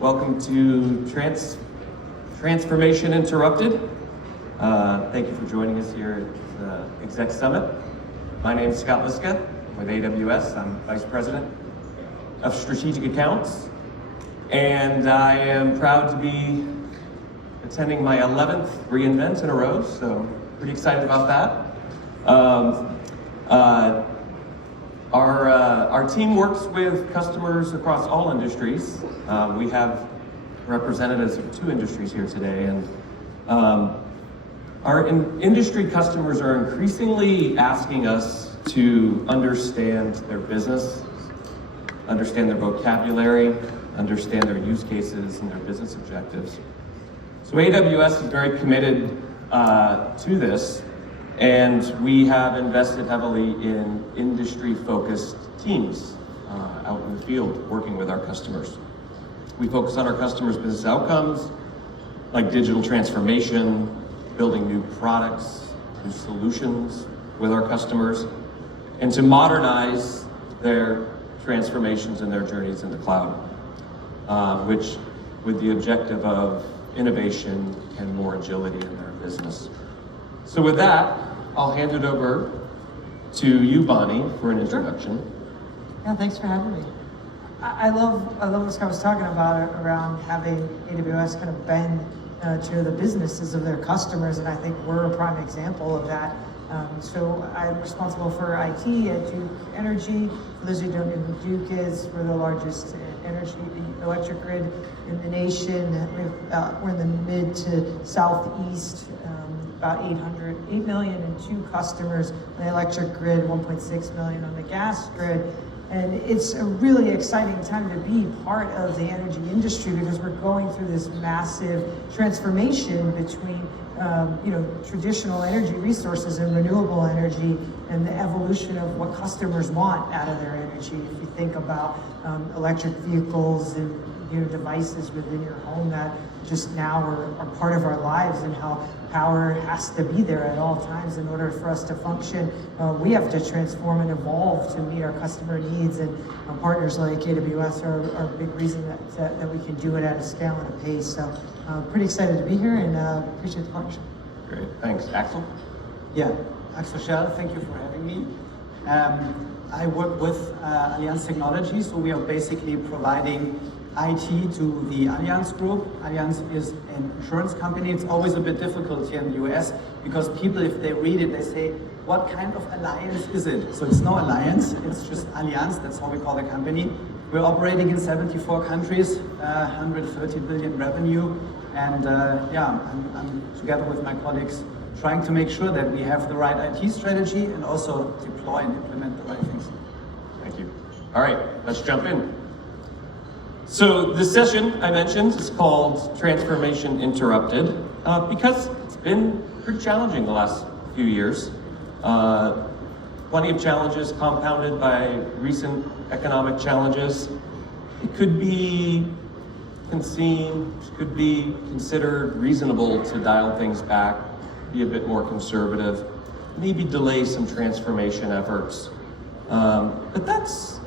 Welcome to Transformation Interrupted. Thank you for joining us here at the Exec Summit. My name is Scott Liska with AWS. I'm Vice President of Strategic Accounts, and I am proud to be attending my 11th reInvent in a row, so pretty excited about that. Our team works with customers across all industries. We have representatives of 2 industries here today, and our industry customers are increasingly asking us to understand their business, understand their vocabulary, understand their use cases and their business objectives. So AWS is very committed to this, and we have invested heavily in industry-focused teams out in the field working with our customers. We focus on our customers' business outcomes, like digital transformation, building new products, new solutions with our customers, and to modernize their transformations and their journeys in the cloud, which with the objective of innovation and more agility in their business. So with that, I'll hand it over to you, Bonnie, for an introduction. Yeah, thanks for having me. I love what Scott was talking about around having AWS kind of bend to the businesses of their customers, and I think we're a prime example of that. So I'm responsible for IT at Duke Energy. For those who don't know who Duke is, we're the largest energy electric grid in the nation. We're in the mid to southeast, about 8 million and 2 customers on the electric grid, 1.6 million on the gas grid. And it's a really exciting time to be part of the energy industry because we're going through this massive transformation between traditional energy resources and renewable energy, and the evolution of what customers want out of their energy. If you think about electric vehicles and devices within your home that just now are part of our lives, and how power has to be there at all times in order for us to function. We have to transform and evolve to meet our customer needs, and partners like AWS are a big reason that we can do it at a scale and a pace. So pretty excited to be here, and appreciate the partnership. Great, thanks. Axel? Yeah, Axel Schell, thank you for having me. I work with Allianz Technology, so we are basically providing IT to the Allianz Group. Allianz is an insurance company. It's always a bit difficult here in the US because people, if they read it, they say, what kind of alliance is it? So it's no alliance, it's just Allianz, that's how we call the company. We're operating in 74 countries, 130 billion revenue, and I'm together with my colleagues trying to make sure that we have the right IT strategy and also deploy and implement the right things. Thank you. All right, let's jump in. So this session I mentioned is called Transformation Interrupted because it's been pretty challenging the last few years. Plenty of challenges compounded by recent economic challenges. It could be considered reasonable to dial things back, be a bit more conservative, maybe delay some transformation efforts. But that's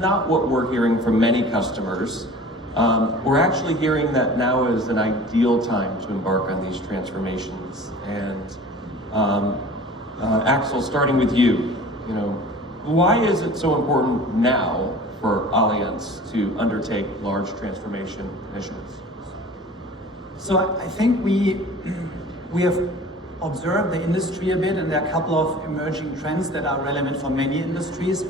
not what we're hearing from many customers. We're actually hearing that now is an ideal time to embark on these transformations. And Axel, starting with you, why is it so important now for Allianz to undertake large transformation initiatives? So I think we have observed the industry a bit, and there are a couple of emerging trends that are relevant for many industries.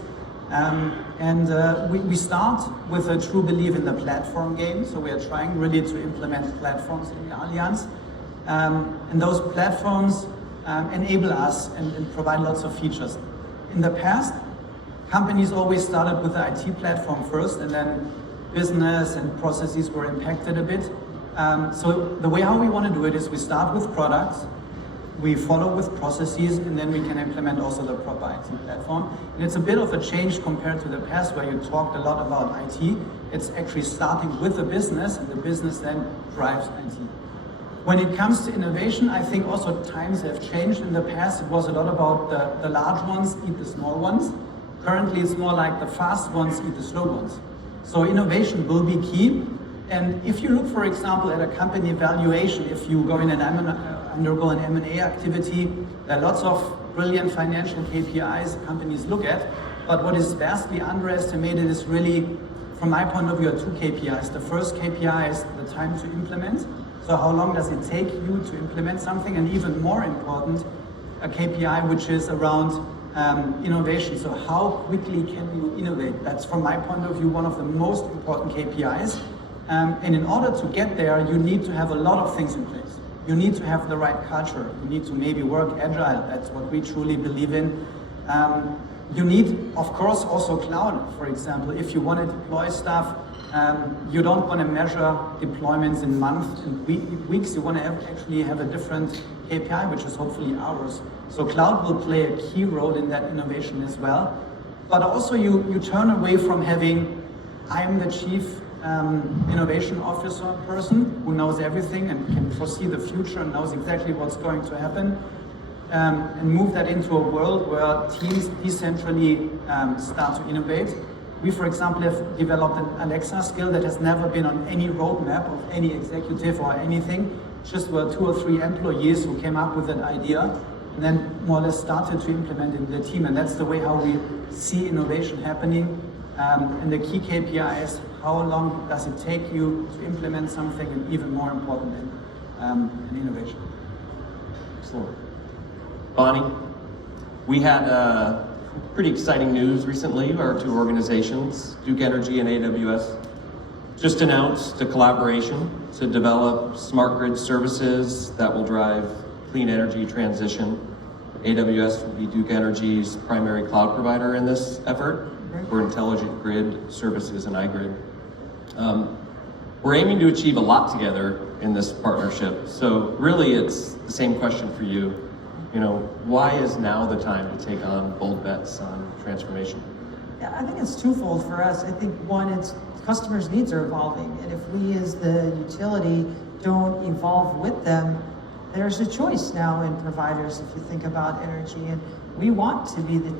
We start with a true belief in the platform game. So we are trying really to implement platforms in the Allianz. And those platforms enable us and provide lots of features. In the past, companies always started with the IT platform first, and then business and processes were impacted a bit. So the way how we want to do it is we start with products, we follow with processes, and then we can implement also the proper IT platform. And it's a bit of a change compared to the past where you talked a lot about IT. It's actually starting with the business, and the business then drives IT. When it comes to innovation, I think also times have changed. In the past, it was a lot about the large ones eat the small ones. Currently, it's more like the fast ones eat the slow ones. So innovation will be key. And if you look, for example, at a company valuation, if you go in and undergo an M&A activity, there are lots of brilliant financial KPIs companies look at, but what is vastly underestimated is really, from my point of view, are two KPIs. The first KPI is the time to implement. So how long does it take you to implement something? And even more important, a KPI which is around innovation. So how quickly can you innovate? That's, from my point of view, one of the most important KPIs. And in order to get there, you need to have a lot of things in place. You need to have the right culture. You need to maybe work agile. That's what we truly believe in. You need, of course, also cloud, for example. If you want to deploy stuff, you don't want to measure deployments in months and weeks. You want to actually have a different KPI, which is hopefully ours. So cloud will play a key role in that innovation as well. But also you turn away from having, I'm the chief innovation officer person who knows everything and can foresee the future and knows exactly what's going to happen, and move that into a world where teams decentrally start to innovate. We, for example, have developed an Alexa skill that has never been on any roadmap of any executive or anything. Just were 2 or 3 employees who came up with an idea and then more or less started to implement it in the team. And that's the way how we see innovation happening. And the key KPI is how long does it take you to implement something, and even more important than innovation. Excellent. Bonnie, we had pretty exciting news recently. Our two organizations, Duke Energy and AWS, just announced a collaboration to develop smart grid services that will drive clean energy transition. AWS will be Duke Energy's primary cloud provider in this effort for intelligent grid services and iGrid. We're aiming to achieve a lot together in this partnership. So really it's the same question for you. You know, why is now the time to take on bold bets on transformation? Yeah, I think it's twofold for us. I think one, it's customers' needs are evolving, and if we as the utility don't evolve with them, there's a choice now in providers if you think about energy, and we want to be the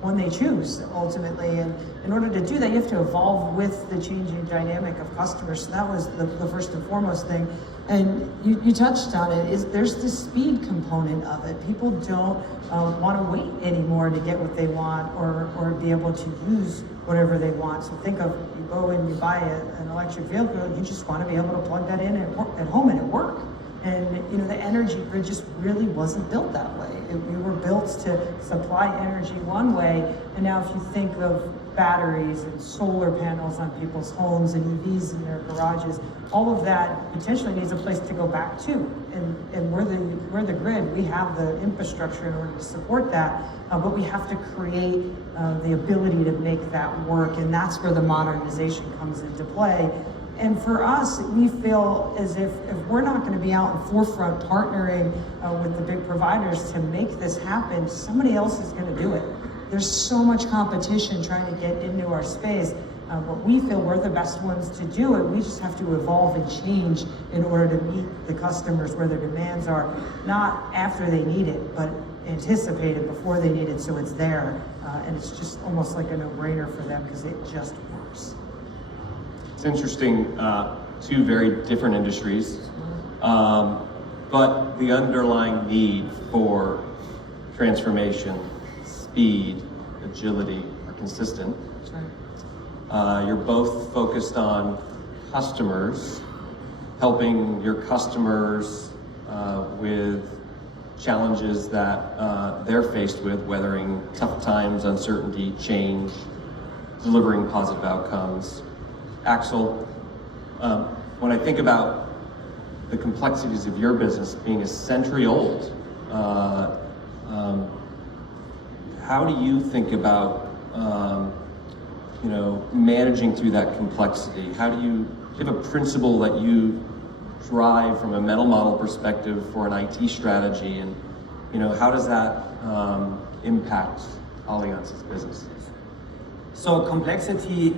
one they choose ultimately. And in order to do that, you have to evolve with the changing dynamic of customers. So that was the first and foremost thing. And you touched on it, is there's the speed component of it. People don't want to wait anymore to get what they want or be able to use whatever they want. So think of, you go and you buy an electric vehicle, you just want to be able to plug that in at home and at work. And you know, the energy grid just really wasn't built that way. We were built to supply energy one way, and now if you think of batteries and solar panels on people's homes and EVs in their garages, all of that potentially needs a place to go back to. And we're the grid. We have the infrastructure in order to support that, but we have to create the ability to make that work, and that's where the modernization comes into play. And for us, we feel as if we're not going to be out in forefront partnering with the big providers to make this happen, somebody else is going to do it. There's so much competition trying to get into our space, but we feel we're the best ones to do it. We just have to evolve and change in order to meet the customers where their demands are, not after they need it, but anticipate it before they need it so it's there. And it's just almost like a no-brainer for them because it just works. It's interesting, two very different industries, but the underlying need for transformation, speed, agility are consistent. That's right. You're both focused on customers, helping your customers with challenges that they're faced with, weathering tough times, uncertainty, change, delivering positive outcomes. Axel, when I think about the complexities of your business being a century old, how do you think about managing through that complexity? How do you have a principle that you drive from a mental model perspective for an IT strategy, and how does that impact Allianz's business? So complexity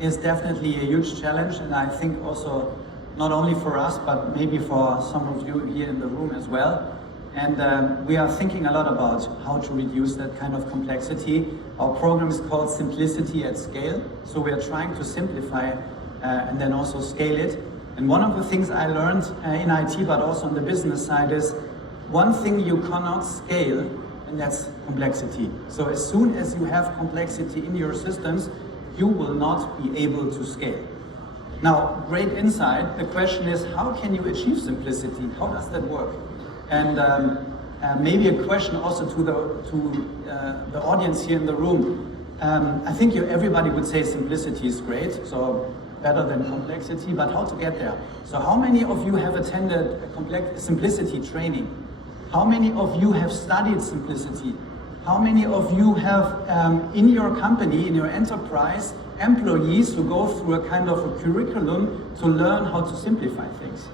is definitely a huge challenge, and I think also not only for us, but maybe for some of you here in the room as well. And we are thinking a lot about how to reduce that kind of complexity. Our program is called Simplicity at Scale. So we are trying to simplify and then also scale it. And one of the things I learned in IT, but also on the business side, is one thing you cannot scale, and that's complexity. So as soon as you have complexity in your systems, you will not be able to scale. Now, great insight. The question is, how can you achieve simplicity? How does that work? And maybe a question also to the audience here in the room. I think everybody would say simplicity is great, so better than complexity, but how to get there? So how many of you have attended a simplicity training? How many of you have studied simplicity? How many of you have in your company, in your enterprise, employees who go through a kind of a curriculum to learn how to simplify things?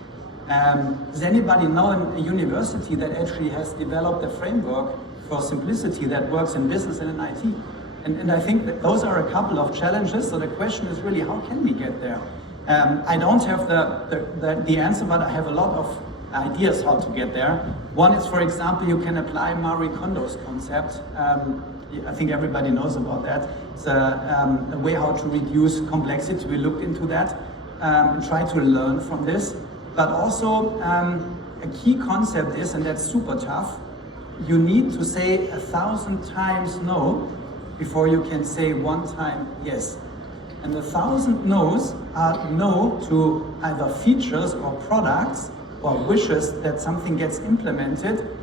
Does anybody know a university that actually has developed a framework for simplicity that works in business and in IT? And I think that those are a couple of challenges. So the question is really, how can we get there? I don't have the answer, but I have a lot of ideas how to get there. One is, for example, you can apply Marie Kondo's concept. I think everybody knows about that. It's a way how to reduce complexity. We looked into that and try to learn from this. But also, a key concept is, and that's super tough, you need to say 1,000 times no before you can say one time yes. And 1,000 no's are no to either features or products or wishes that something gets implemented.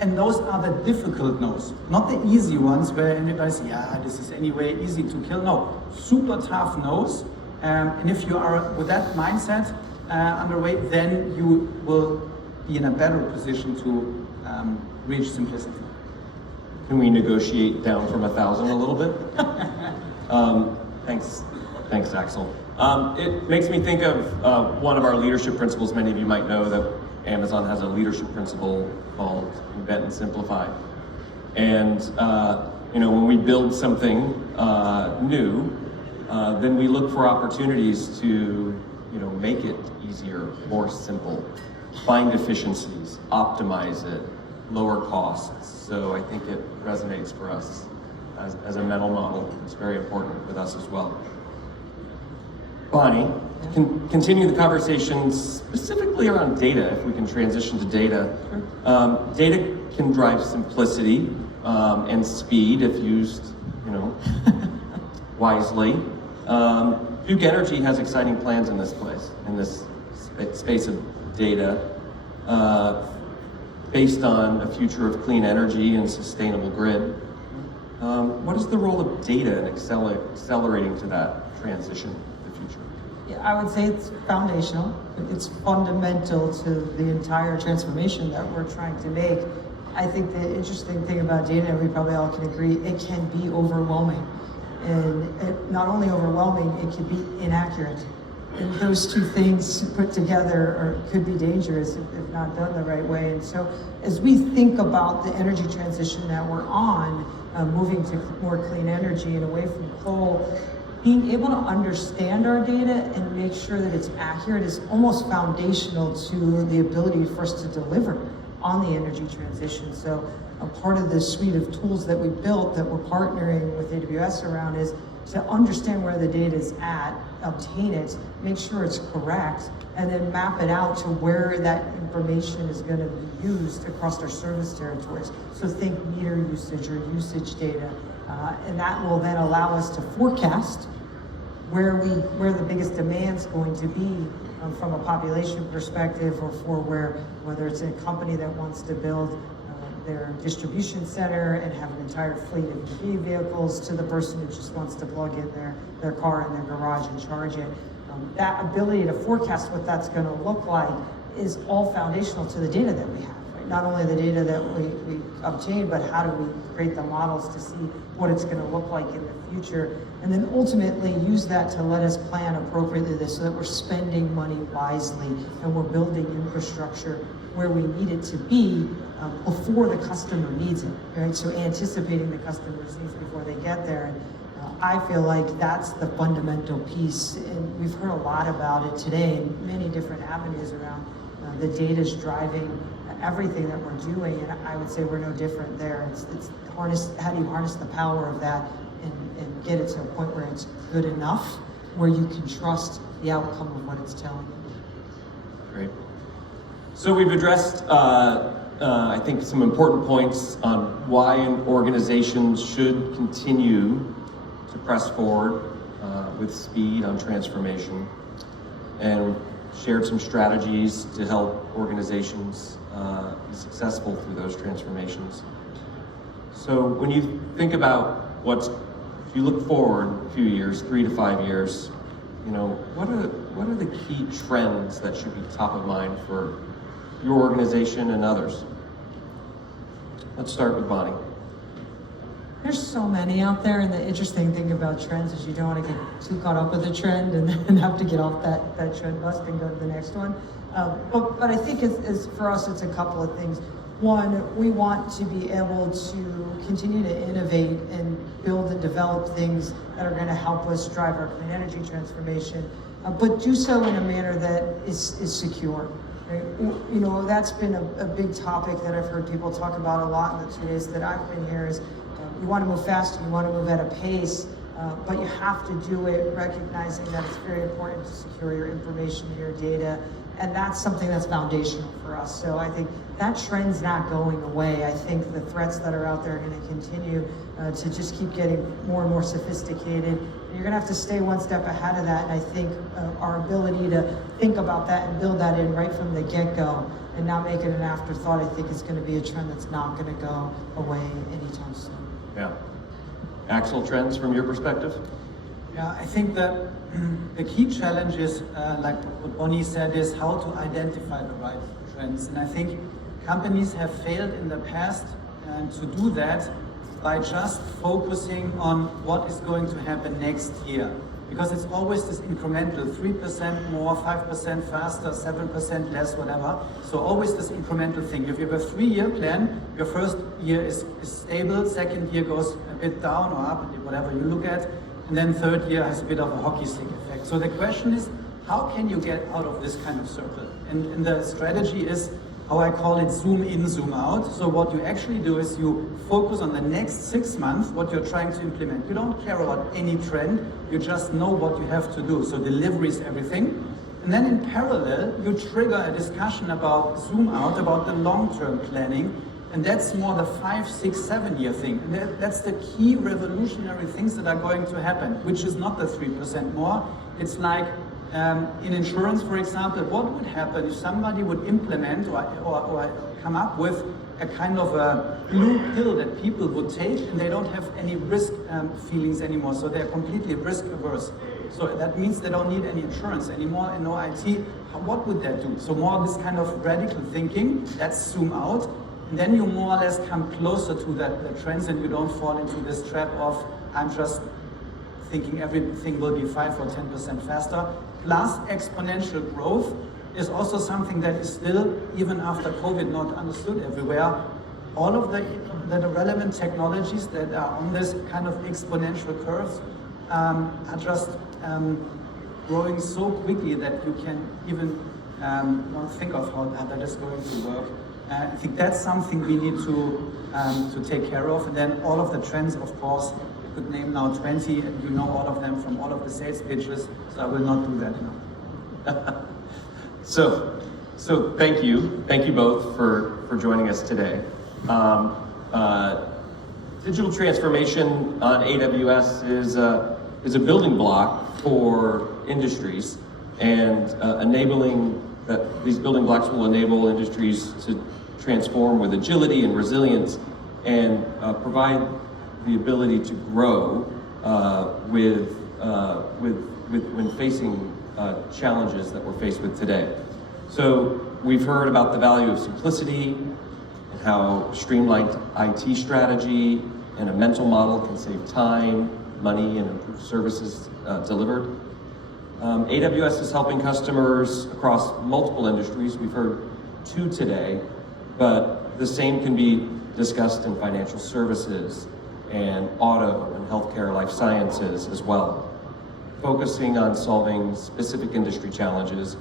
And those are the difficult no's, not the easy ones where everybody says, yeah, this is anyway easy to kill. No, super tough no's. And if you are with that mindset underway, then you will be in a better position to reach simplicity. Can we negotiate down from 1,000 a little bit? Thanks, Axel. It makes me think of one of our leadership principles. Many of you might know that Amazon has a leadership principle called Invent and Simplify. And when we build something new, then we look for opportunities to make it easier, more simple, find efficiencies, optimize it, lower costs. So I think it resonates for us as a mental model. It's very important with us as well. Bonnie, continue the conversation specifically around data, if we can transition to data. Data can drive simplicity and speed if used, wisely. Duke Energy has exciting plans in this space of data, based on a future of clean energy and sustainable grid. What is the role of data in accelerating to that transition in the future? Yeah, I would say it's foundational. It's fundamental to the entire transformation that we're trying to make. I think the interesting thing about data, and we probably all can agree, it can be overwhelming. And not only overwhelming, it can be inaccurate. And those two things put together could be dangerous if not done the right way. And so as we think about the energy transition that we're on, moving to more clean energy and away from coal, being able to understand our data and make sure that it's accurate is almost foundational to the ability for us to deliver on the energy transition. So a part of the suite of tools that we built that we're partnering with AWS around is to understand where the data is at, obtain it, make sure it's correct, and then map it out to where that information is going to be used across our service territories. So think meter usage or usage data, and that will then allow us to forecast where the biggest demand's going to be from a population perspective, or for whether it's a company that wants to build their distribution center and have an entire fleet of EV vehicles, to the person who just wants to plug in their car in their garage and charge it. That ability to forecast what that's going to look like is all foundational to the data that we have. Right? Not only the data that we obtain, but how do we create the models to see what it's going to look like in the future, and then ultimately use that to let us plan appropriately so that we're spending money wisely and we're building infrastructure where we need it to be before the customer needs it, right? So anticipating the customer's needs before they get there. And I feel like that's the fundamental piece, and we've heard a lot about it today in many different avenues around the data's driving everything that we're doing, and I would say we're no different there. It's how do you harness the power of that and get it to a point where it's good enough, where you can trust the outcome of what it's telling you. Great. So we've addressed, I think, some important points on why an organization should continue to press forward with speed on transformation, and shared some strategies to help organizations be successful through those transformations. So when you think about if you look forward a few years, 3 to 5 years, what are the key trends that should be top of mind for your organization and others? Let's start with Bonnie. There's so many out there, and the interesting thing about trends is you don't want to get too caught up with a trend and then have to get off that trend bus and go to the next one. But I think for us, it's a couple of things. One, we want to be able to continue to innovate and build and develop things that are going to help us drive our clean energy transformation, but do so in a manner that is secure. Right? That's been a big topic that I've heard people talk about a lot in the 2 days that I've been here is you want to move faster, you want to move at a pace, but you have to do it recognizing that it's very important to secure your information, your data, and that's something that's foundational for us. So I think that trend's not going away. I think the threats that are out there are going to continue to just keep getting more and more sophisticated. You're going to have to stay one step ahead of that, and I think our ability to think about that and build that in right from the get-go and not make it an afterthought, I think is going to be a trend that's not going to go away anytime soon. Yeah. Axel, trends from your perspective? Yeah, I think that the key challenge is, like what Bonnie said, is how to identify the right trends. And I think companies have failed in the past to do that by just focusing on what is going to happen next year. Because it's always this incremental, 3% more, 5% faster, 7% less, whatever. So always this incremental thing. If you have a 3-year plan, your first year is stable, second year goes a bit down or up, whatever you look at, and then third year has a bit of a hockey stick effect. So the question is, how can you get out of this kind of circle? And the strategy is, how I call it, zoom in, zoom out. So what you actually do is you focus on the next 6 months, what you're trying to implement. You don't care about any trend, you just know what you have to do. So delivery is everything. And then in parallel, you trigger a discussion about zoom out, about the long-term planning. And that's more the 5, 6, 7 year thing. And that's the key revolutionary things that are going to happen, which is not the 3% more. It's like, in insurance, for example, what would happen if somebody would implement or come up with a kind of a blue pill that people would take and they don't have any risk feelings anymore, so they're completely risk averse. So that means they don't need any insurance anymore and no IT. What would that do? So more this kind of radical thinking, that's zoom out, and then you more or less come closer to the trends and you don't fall into this trap of, I'm just thinking everything will be 5 or 10% faster. Plus exponential growth is also something that is still, even after COVID, not understood everywhere. All of the relevant technologies that are on this kind of exponential curves are just growing so quickly that you can even not think of how that is going to work. I think that's something we need to take care of. And then all of the trends, of course, you could name now 20, and you know all of them from all of the sales pitches, so I will not do that now. So thank you both for joining us today. Digital transformation on AWS is a building block for industries, and enabling that these building blocks will enable industries to transform with agility and resilience, and provide the ability to grow when facing challenges that we're faced with today. So we've heard about the value of simplicity and how streamlined IT strategy and a mental model can save time, money, and improve services delivered. AWS is helping customers across multiple industries. We've heard 2 today, but the same can be discussed in financial services and auto and healthcare, life sciences as well, focusing on solving specific industry challenges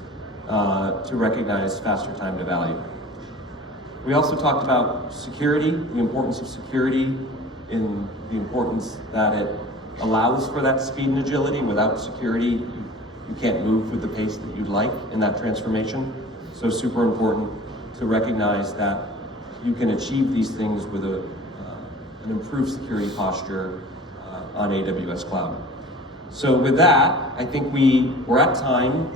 to recognize faster time to value. We also talked about security, the importance of security, in the importance that it allows for that speed and agility. Without security, you can't move with the pace that you'd like in that transformation. So super important to recognize that you can achieve these things with an improved security posture on AWS Cloud. So with that, I think we're at time,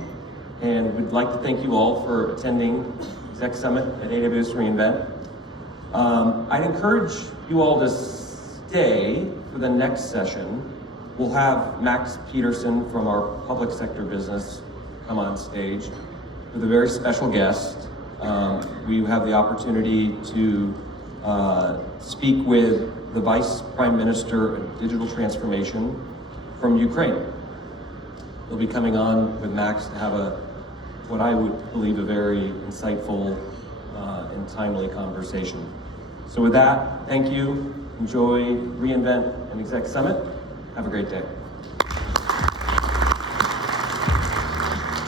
and we'd like to thank you all for attending Exec Summit at AWS reInvent. I'd encourage you all to stay for the next session. We'll have Max Peterson from our public sector business come on stage with a very special guest. We have the opportunity to speak with the Vice Prime Minister of Digital Transformation from Ukraine. He'll be coming on with Max to have what I would believe a very insightful and timely conversation. So with that, thank you. Enjoy reInvent and Exec Summit. Have a great day.